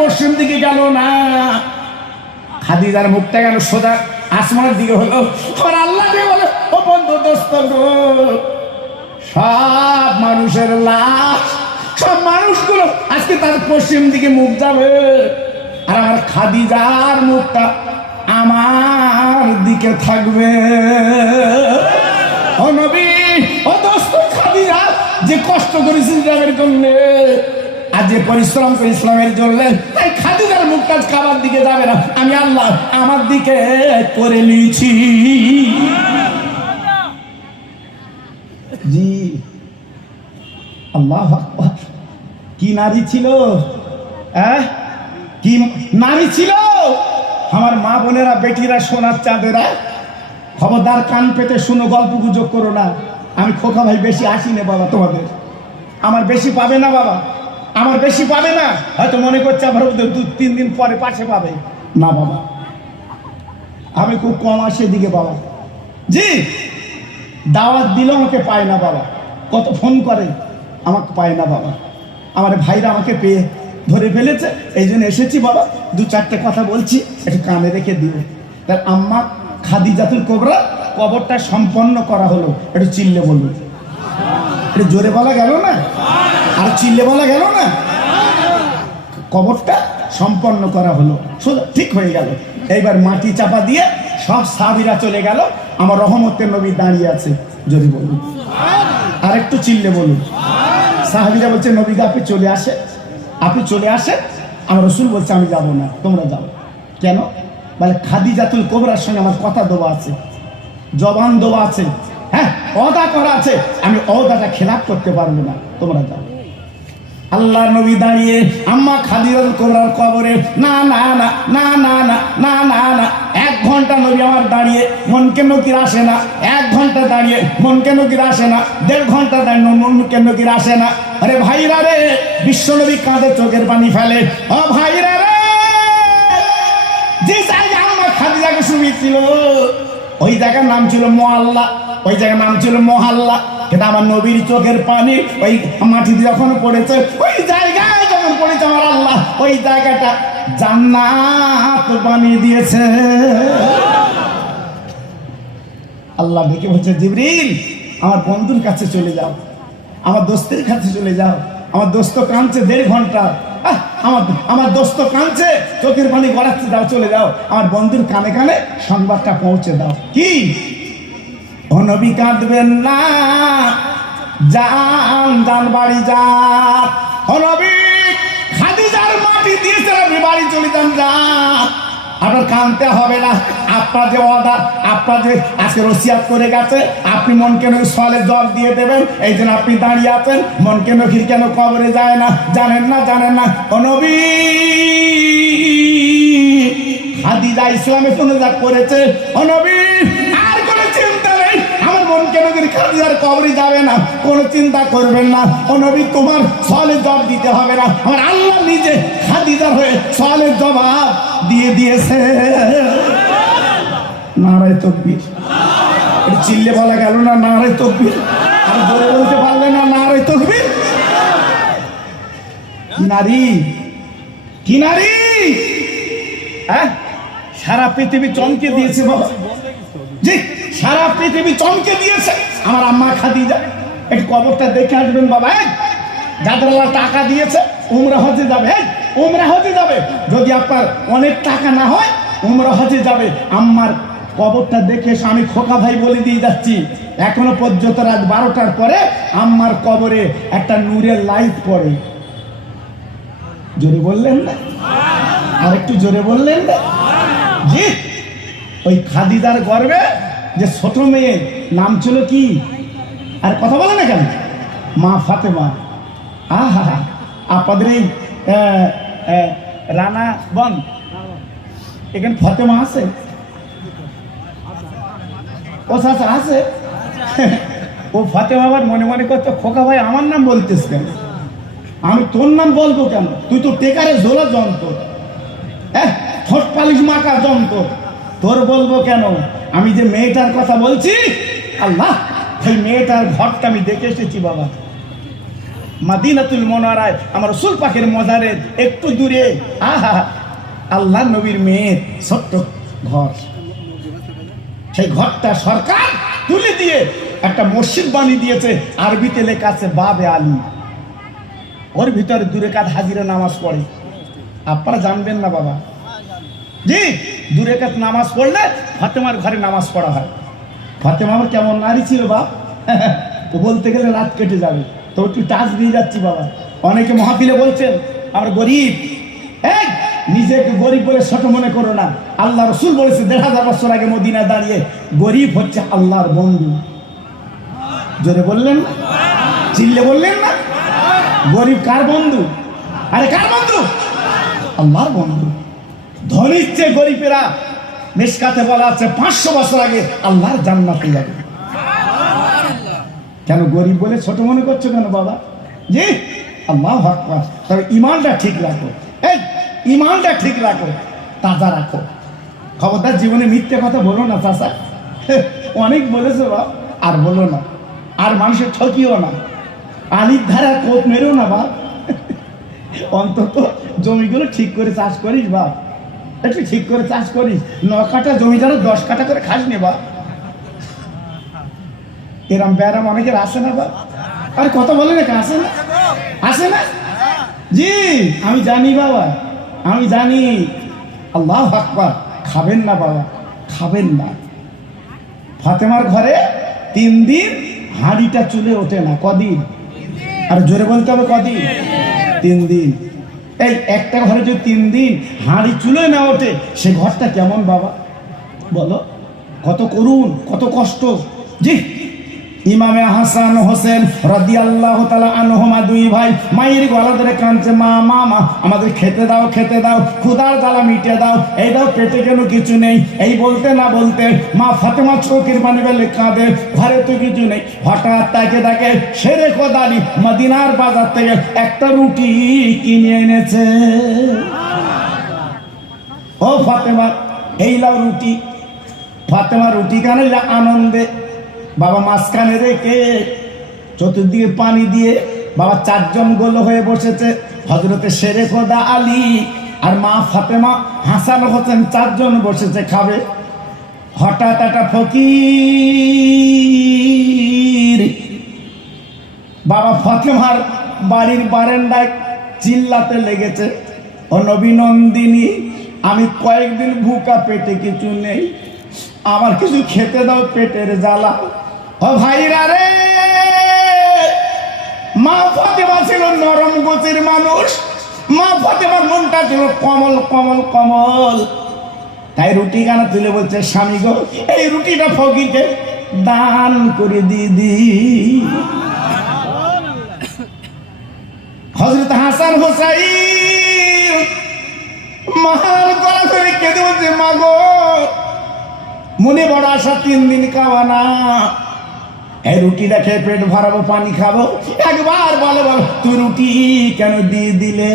পশ্চিম দিকে গেল না, খাদিজার মুখটা গেল সোজা আসমানের দিকে হলো। আর আল্লাহ বলে, ও বন্ধু দোস্ত গো, সব মানুষের লাশ, সব মানুষগুলো আজকে তার পশ্চিম দিকে মুখ যাবে, আর আমার খাদিজার মুখটা আমার দিকে থাকবে। ও নবী, ও দোস্ত খাদিজা, যে কষ্ট করেছি ইসলামের জন্য, আর যে পরিশ্রম করে ইসলামের জন্য, তাই খাদিজার মুখটা কাবার দিকে যাবে না, আমি আল্লাহ আমার দিকে করে নিয়েছি। জি আল্লাহু আকবার, কি নারী ছিল, কি নারী ছিল। আমার মা বোনেরা, বেটিরা, সোনার চাঁদেরা, খবরদার কান পেতে শুনো, গল্প গুজব করো না। আমি খোকা ভাই বেশি আসি না বাবা, তোমাদের আমার বেশি পাবে না বাবা, আমার বেশি পাবে না। হয়তো মনে করছে আবার 2-3 দিন পরে পাশে পাবে না বাবা, আমি খুব কম আসে দিকে বাবা। জি দাওয়াত দিলেও আমাকে পায় না বাবা, কত ফোন করে আমাকে পায় না বাবা। আমার ভাইরা আমাকে পেয়ে ধরে ফেলেছে, এই জন্য এসেছি বাবা, 2-4টে কথা বলছি, একটু কানে রেখে দিও। তার আম্মা খাদিজাতুল কুবরা কবরটা সম্পন্ন করা হলো, একটু চিল্লে বলুন, একটু জোরে বলা গেল না, আর চিল্লে বলা গেল না। কবরটা সম্পন্ন করা হলো, সোজা ঠিক হয়ে গেল। এইবার মাটি চাপা দিয়ে সব সাহাবীরা চলে গেল, আমার রহমতের নবী দাঁড়িয়ে আছে, জোরে বলুন, আর একটু চিল্লে বলুন। সাহাবীরা বলছে, নবী আপনি চলে আসে, আপনি চলে আসে। আমার রাসূল বলছে, আমি যাব না, তোমরা যাও। কেন? বলে খাদিজাতুল কুবরার সঙ্গে আমার কথা দেওয়া আছে, জবান দেওয়া আছে, হ্যাঁ ওয়াদা করা আছে, আমি ওয়াদাটা খেলাফ করতে পারবো না, তোমরা যাও। আল্লাহ নবী দাঁড়িয়ে আম্মা খাদিজাতুল কুবরার কবরে, না না না না না না না না না, 1 ঘন্টা নবী আমার দাঁড়িয়ে, মন কেন কি আসে না। 1 ঘন্টা দাঁড়িয়ে মন কেন কি আসে না, 1.5 ঘন্টা দাঁড়িয়ে মন কেন কি আসে না। আরে ভাইরা রে, বিশ্ব নবী কাঁধে চোখের পানি ফেলে। ও ভাইরা রে, যে জায়গায় আম্মা খাদিজাকে শুয়েছিল ওই জায়গার নাম ছিল মুআল্লা, ওই জায়গার নাম ছিল মুহাল্লা। কিন্তু আমার নবীর চোখের পানি ওই মাটিতে যখন পড়েছে, ওই জায়গায় যখন পড়েছে, আমার আল্লাহ ওই জায়গাটা জান্নাত বানিয়ে দিয়েছে। আল্লাহ ডেকে বলছে, জিবরিল আমার বন্ধুর কাছে চলে যাও, আমার দোস্তের কাছে চলে যাও। আমার দোস্ত কাঁদছে 1.5 ঘন্টা, আমার দোস্ত কাঁদছে, চোখের পানি গড়াচ্ছে, দাও চলে যাও, আমার বন্ধুর কানে কানে সংবাদটা পৌঁছে দাও। কি? ও নবী কাঁদবেন না, যান যান বাড়ি যান। ও নবী খাদিজার মাটি দিয়েছে, আপনি বাড়ি চলে যান, যান, আপনার কাঁদতে হবে না। আপনার যে অর্ডার, আপনার যে আজকে রসিয়াত করে গেছে, আপনি মনকে নবী সওয়ালের জবাব দিয়ে দেবেন, এই জন্য আপনি দাঁড়িয়ে আছেন। মনকে নবীর কেন কবরে যায় না, জানেন না, জানেন না। ও নবী খাদিজা ইসলামে প্রবেশ করেছে, ও নবী আর কোনো চিন্তা নেই, আমার মনকে নবীর খাদিজার কবরে যাবে না, কোনো চিন্তা করবেন না। ও নবী তোমার সওয়ালের জবাব দিতে হবে না, আমার আল্লাহ নিজে খাদিজার হয়ে সওয়ালের জবাব দিয়ে দিয়েছে। নারায়ে তাকবীর, এটা চিল্লে বলা গেল না, নারায়ে তাকবীর। আর জোরে বলতে পারলে না, নারায়ে তাকবীর। কি নারী, কি নারী, হ্যাঁ সারা পৃথিবী চমকে দিয়েছে বাবা। জি সারা পৃথিবী চমকে দিয়েছে আমার আম্মা খাদিজা। একটু কবরটা দেখে আসবেন বাবা। যাদের আল্লাহ টাকা দিয়েছে উমরা হজে যাবে, উমরা হজে যাবে। যদি আপনার অনেক টাকা না হয় উমরা হজে যাবে। আম্মার কবরটা দেখে আমি খোকা ভাই বলে দিয়ে যাচ্ছি, এখনো পর্যন্ত রাত 12টার পরে আম্মার কবরে একটা নূরের লাইট পড়ে। জোরে বললেন না, আর একটু জোরে বললেন না। জি ওই খাদিজার গর্বে যে ছোট মেয়ে নাম ছিল কি, আর কথা বলে না কেন, মা ফাতেমা। আহা আপনাদের এই রানা বন এখানে ফাতেমা আছে, ও চাচা আছে। ও ফাতেমা আবার মনে মনে করতো, খোকা ভাই আমার নাম বলতেস কেন, আমি তোর নাম বলবো কেন, তুই তো টেকারে ঝোলা যন্ত্র, ঠোঁট পালিশ মাকা যন্ত্র, তোর বলবো কেন। আমি যে মেয়েটার কথা বলছি, আল্লাহ সেই মেয়েটার ঘরটা আমি দেখে এসেছি বাবা। মাদিনাতুল মুনাওয়ারায় আমার রাসূল পাকের মজারের একটু দূরে আহা আল্লাহ নবীর মেয়ের ছোট্ট ঘর। সেই ঘরটা সরকার তুলে দিয়ে একটা মসজিদ বানিয়ে দিয়েছে, আরবিতে লেখা আছে বাবে আলী। ওর ভিতরে দূরে কাজ হাজিরা নামাজ পড়ে। আপনারা জানবেন না বাবা, জি দূরে কাজ নামাজ পড়লে ফাতেমার ঘরে নামাজ পড়া হয়। ফাতেমা আমার কেমন নারী ছিল বাপ, তো বলতে গেলে রাত কেটে যাবে, তো একটু টাচ দিয়ে যাচ্ছি বাবা। অনেকে মহাপিলে বলছেন আমরা গরিব, এই নিজেকে গরিব বলে ছোট মনে করো না। আল্লাহ রসুল বলেছে ১৫০০ বছর আগে মদিনায় দাঁড়িয়ে, গরিব হচ্ছে আল্লাহর বন্ধু। জোরে বললেন না, চিল্লে বললেন না? গরিব কার বন্ধু? আরে কার বন্ধু? আল্লাহর বন্ধু। ধনীর চেয়ে গরিবেরা, মিশকাতে বলা আছে ৫০০ বছর আগে আল্লাহর জান্নাতে যাবে। কেন গরিব বলে ছোট মনে করছো কেন বাবা? জি আল্লাহু আকবার। তবে ইমানটা ঠিক রাখো, এই ইমানটা ঠিক রাখো, তাজা রাখো। খবরদার জীবনে মিথ্যে কথা বলো না চাচা, অনেক বলেছো বাপ, আর বলো না। আর মানুষের ঠকিও না, আলির ধারা কোপ মেরো না বাপ। অন্তত জমিগুলো ঠিক করে চাষ করিস বাপ, একটু ঠিক করে চাষ করিস। ৯ কাঠা জমি যেন ১০ কাঠা করে খাস নে বাপ। এরম ব্যারাম অনেকের আসে না বাপ। আর কথা বলে না, আসে না, আসে না। জি আমি জানি বাবা, আমি জানি। আল্লাহু আকবার। খাবেন না বাবা, খাবেন না। ফাতেমার ঘরে ৩ দিন হাঁড়িটা চুলে ওঠে না। কদিন? আর জোরে বলতে হবে কদিন? ৩ দিন। এই একটা ঘরে যদি ৩ দিন হাঁড়ি চুলে না ওঠে, সে ঘরটা কেমন বাবা বলো? কত করুণ, কত কষ্ট। জি ইমামে হাসান হোসেন রাদিয়াল্লাহু তাআলা আনহুমা, ২ ভাই মায়ের গলা ধরে কাঁদছে, মা মা মা আমাদের খেতে দাও, খেতে দাও, ক্ষুধার জ্বালা মিটে দাও, এই দাও পেটে কেন কিছু নেই। এই বলতে না বলতে মা ফাতেমা চোখের পানি ফেলে কাঁদে, ঘরে তো কিছু নেই। হঠাৎ তাকে দেখে শেরে কোদালি মদিনার বাজার থেকে একটা রুটি কিনে এনেছে। ও ফাতেমা এই লাও রুটি। ফাতেমা রুটি কানে আনন্দে বাবা মাঝখানে রেখে চতুর্দিকে পানি দিয়ে বাবা ৪ জন গোল হয়ে বসেছে। হযরতে শেরে খোদা আলী আর মা ফাতেমা হাসান হোসেন ৪ জন বসেছে খাবে। হঠাৎ একটা ফকির বাবা ফাতেমার বাড়ির বারান্দায় চিল্লাতে লেগেছে, ও নবী নন্দিনী আমি কয়েকদিন ভুকা, পেটে কিছু নেই, আমার কিছু খেতে দাও, পেটের জ্বালা। ও ভাইরা রে, মা ফাতেমা ছিল নরম গোছের মানুষ, মা ফাতেমার মনটা ছিল কমল কমল কমল। তাই রুটি গানা তুলে বলছে, স্বামী গো এই রুটিটা ফকিরকে দান করে দিদি। হযরত হাসান হোসাইন মার গলা ধরে কেঁদে বলছে, মা গো মনে বড় আশা ৩ দিন খাওয়া না, এই রুটিটা খেয়ে পেট ভরাবো, পানি খাবো। একবার বলে বল তুই রুটি কেন দিয়ে দিলে?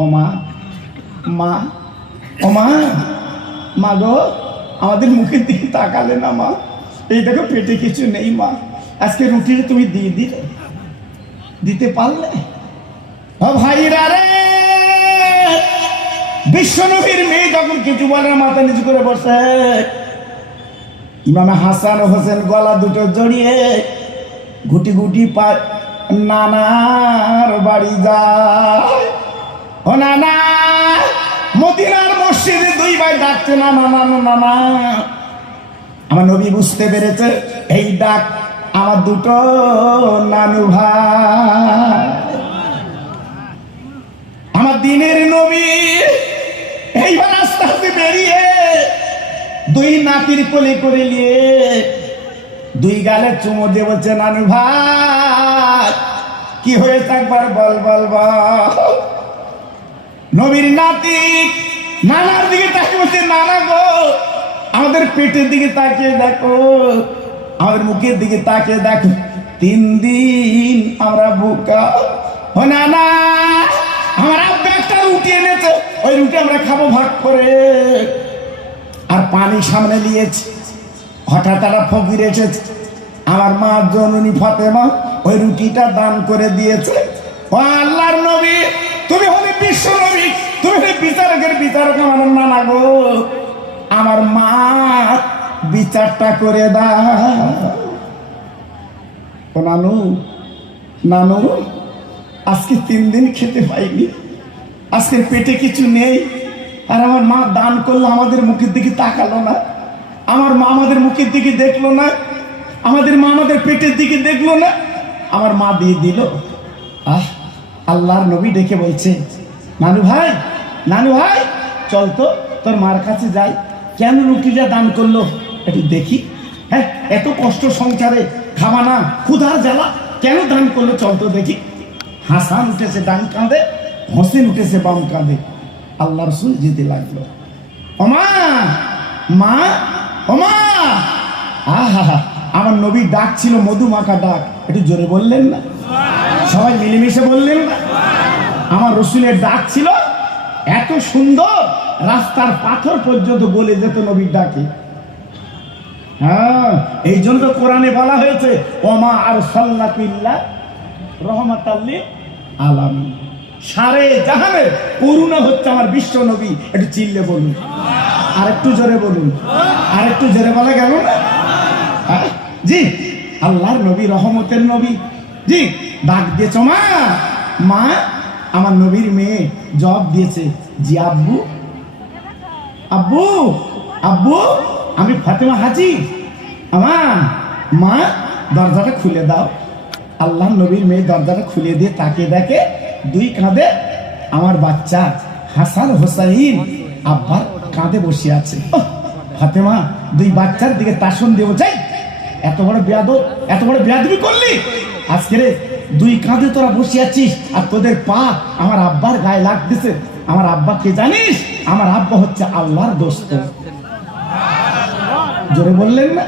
ও মা, মা, ও মা, মা গো আমাদের মুখের দিকে তাকালে না মা, এই দেখো পেটে কিছু নেই মা, আজকে রুটিটা তুমি দিয়ে দিলে, দিতে পারলে? ও ভাইরা রে, বিশ্বনবীর মেয়ে যখন কিছু বলে মাথা নিচু করে বসে, ইমামে হাসান হোসেন গলা দুটো জড়িয়ে গুটি গুটি পায় নানার বাড়ি যায়। ও নানা, মদিনার মসজিদে 2 ভাই ডাকছে নানা নানা নানা। আমার নবী বুঝতে পেরেছে এই ডাক আমার দুটো নানু ভাই, আমার দিনের নবী। এইবার আস্তে আস্তে বেরিয়ে 2 নাতির কোলে করে নিয়ে 2 গালে চুমো দিয়ে বলছে, নানু ভাই কি হয়েছে একবার বল বল বল। নবীর নাতি নানার দিকে তাকিয়ে বলছে, নানা গো আমাদের পেটের দিকে তাকিয়ে দেখো, আমাদের মুখের দিকে তাকিয়ে দেখো, 3 দিন আমরা ভুকা। ও নানা, আমার আব্বা একটা রুটি এনেছে, ওই রুটি আমরা খাবো ভাগ করে, আর পানি সামনে নিয়েছি। হঠাৎ একটা ফকির এসেছে, আমার মা জননী ফাতেমা ওই রুটিটা দান করে দিয়েছে। ও আল্লাহর নবী, তুমি হলে বিশ্ব নবী, তুমি হলে বিচারকের বিচারক, আমার নানা গো, আমার মা বিচারটা করে দাও। ও নানু, নানু আজকে 3 দিন খেতে পাইনি, আজকের পেটে কিছু নেই, আর আমার মা দান করলো, আমাদের মুখের দিকে তাকালো না, আমার মা আমাদের মুখের দিকে দেখলো না, আমাদের মা আমাদের পেটের দিকে দেখলো না, আমার মা দিয়ে দিল। আল্লাহর নবী ডেকে বলছে, নানু ভাই, নানু ভাই চল তো তোর মার কাছে যাই, কেন রুটিটা দান করলো একটু দেখি। হ্যাঁ, এত কষ্ট সংসারে, খাওয়া না, ক্ষুধার জ্বালা, কেন দান করলো চল তো দেখি। হাসান উঠেছে ডান কাঁধে, হোসেন উঠেছে বাম কাঁধে, আল্লাহ রসুল যেতে লাগলো। ওমা, মা, ওমা, আহা, আমার নবী ডাক ছিল মধুমাখা ডাক, একটু জোরে বললেন না? সবাই মিলেমিশে বললেন না? আমার রসুলের ডাক ছিল এত সুন্দর, রাস্তার পাথর পর্যন্ত বলে যেত নবীর ডাকে। হ্যাঁ, এই জন্য তো কোরআনে বলা হয়েছে, ওমা আরসালনাকা ইল্লা রাহমাতাল লিল আলামিন। সারে জাহানের করুণা হচ্ছে আমার বিশ্ব নবী। একটু চিল্লে বলুন, আর একটু জোরে বলুন, আর একটু জোরে বলা গেল না? জি, আল্লাহর নবী, রহমতের নবী। জি, ডাক দিয়েছ মা, মা, আমার নবীর মেয়ে জবাব দিয়েছে, জি আব্বু, আব্বু, আব্বু, আমি ফাতেমা হাজি। আমার মা দরজাটা খুলে দাও। আল্লাহর নবীর মেয়ে দরজাটা খুলে দিয়ে তাকে দেখে 2 কাঁধে আমার বাচ্চা হাসান হোসাইন আব্বার কাঁধে বসে আছে। ফাতেমা 2 বাচ্চার দিকে তাসন দেবো, চাই এত বড় বেয়াদব, এত বড় বেয়াদবি করলি আজকে রে। 2 কাঁধে তোরা বসে আছিস আর তোদের পা আমার আব্বার গায়ে লাগতেছে। আমার আব্বা কে জানিস? আমার আব্বা হচ্ছে আল্লাহর দোস্ত। জোরে বললেন না?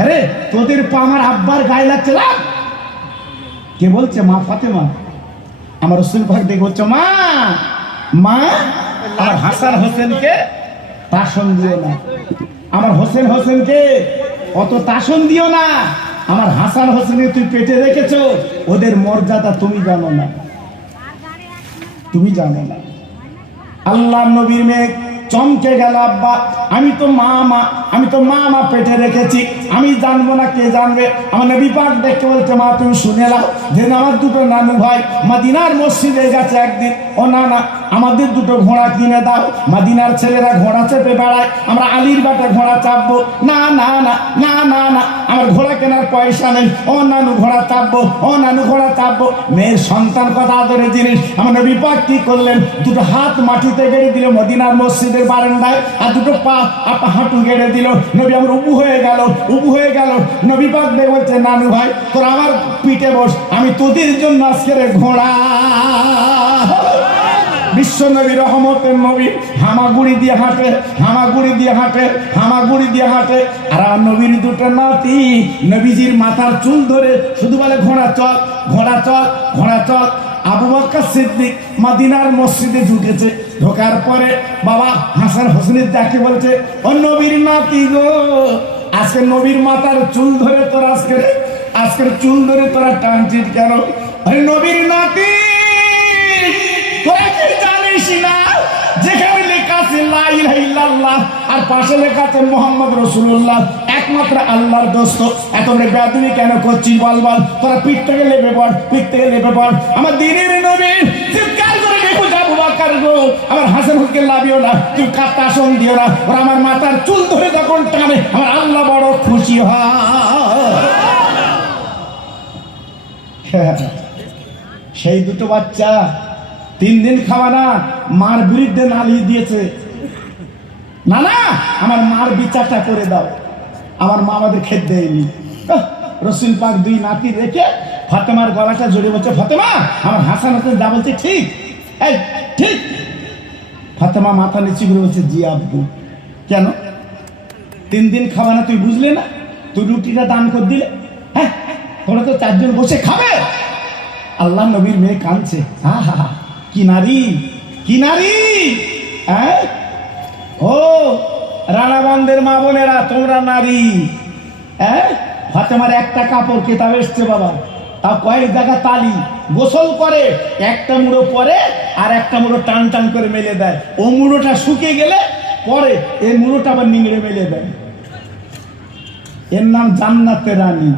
আরে তোদের পা আমার আব্বার গায়ে লাগছে। কে বলছে? মা ফাতেমা। আমার রসুল পাক দেখে বলছে, মা, মা, আর হাসান হোসেনকে তাসন দিও না, আমার হোসেন হোসেনকে অত তাসন দিও না। আমার হাসান হোসেনকে তুই পেটে রেখেছো, ওদের মর্যাদা তুমি জানো না, তুমি জানো না। আল্লাহ নবীর মেয়ে চমকে গেল, আব্বা আমি তো মা, আমি তো মা পেটে রেখেছি, আমি জানবো না, কে জানবে? আমার নবী পাক দেখে বলছে, মা তুমি শুনে নাও, যে আমার 2 নানু ভাই মদিনার মসজিদে গেছে একদিন, ও না না, আমাদের 2 ঘোড়া কিনে দাও। মদিনার ছেলেরা ঘোড়া চেপে বেড়ায়, আমরা আলীর বাটে ঘোড়া চাপবো না, না না না না না, আমার ঘোড়া কেনার পয়সা নেই। ও নানু ঘোড়া চাপবো, ও নানু ঘোড়া চাপবো। মেয়ের সন্তান কত আদরের জিনিস। আমার নবী পাক কি করলেন? 2 হাত মাটিতে গেড়ে দিল মদিনার মসজিদের বারান্দায়, আর 2 পা হাঁটু গেড়ে দিল। নবী আমার উবু হয়ে গেল, উবু হয়ে গেল। নবী পাক দেখে বলছে, নানু ভাই তোরা আমার পিঠে বস, আমি তোদের জন্য আজকের ঘোড়া। বিশ্ব নবী, রহমতের নবী, হামাগুড়ি দিয়ে হাঁটে, হামাগুড়ি দিয়ে হাঁটে, হামাগুড়ি দিয়ে হাঁটে। আর আমার নবীর 2 নাতি নবীজির মাথার চুল ধরে শুধু বলে, ঘোড়া চল, ঘোড়া চল, ঘোড়া চল। আবু বকর সিদ্দিক মদিনার মসজিদে ঢুকেছে, ঢোকার পরে বাবা হাসান হোসেনের ডাকে বলছে, ও নবীর নাতি গো, আজকে নবীর মাথার চুল ধরে তোরা আজকের চুল ধরে তোরা টানছিস কেন? আরে নবীর নাতি, তোরা কি জানিস না যেখানে লেখা আছে লা ইলাহা ইল্লাল্লাহ আর পাশে লেখা আছে মুহাম্মদ রাসূলুল্লাহ, একমাত্র আল্লাহর দোস্ত, এত বড় বেয়াদবি কেন করছিস? বল বল, তোরা পিঠ থেকে লেপে পড়, পিঠ থেকে লেপে পড়। আমার দিনের নবী চিৎকার করে দেখো, আবু বকর গো, আমার হাসান হোসেনকে লাভিও না, তুই কাটা আসন দিও না, ওরা আমার মাথার চুল ধরে যখন টানে আমার আল্লাহ বড় খুশি হয়। সেই 2 বাচ্চা 3 দিন খাওয়া না, মার বিরুদ্ধে নালিয়ে দিয়েছে, না না আমার মার বিচারটা করে দাও, আমার মা আমাদের খেতে দেয়নি। রসুল পাক 2 নাতি রেখে ফাতেমার গলাটা জড়িয়ে বলছে, ফাতেমা আমার হাসান হোসেন যা বলছে ঠিক, এই ঠিক। ফাতেমা মাথা নিচু করে বলছে, জি আব্বু। কেন? 3 দিন খাওয়া না, তুই বুঝলে না? তুই রুটিটা দান করে দিলে, হ্যাঁ তোরা তো 4 জন বসে খাবে। আল্লাহ নবীর মেয়ে কাঁদছে, হা হা হা, কি নারী, কি নারী! হ্যাঁ, ও রানাবন্দের মা বোনেরা, তোমরা নারী। হ্যাঁ, ফাতেমার একটা কাপড় কেতাব এসছে বাবা, তা কয়েক জায়গা তালি, গোসল করে একটা মুড়ো পরে আর একটা মুড়ো টান টান করে মেলে দেয়, ও মুড়োটা শুকিয়ে গেলে পরে এই মুড়োটা আবার নিংড়ে মেলে দেয়। এর নাম জান্নাতের রানী।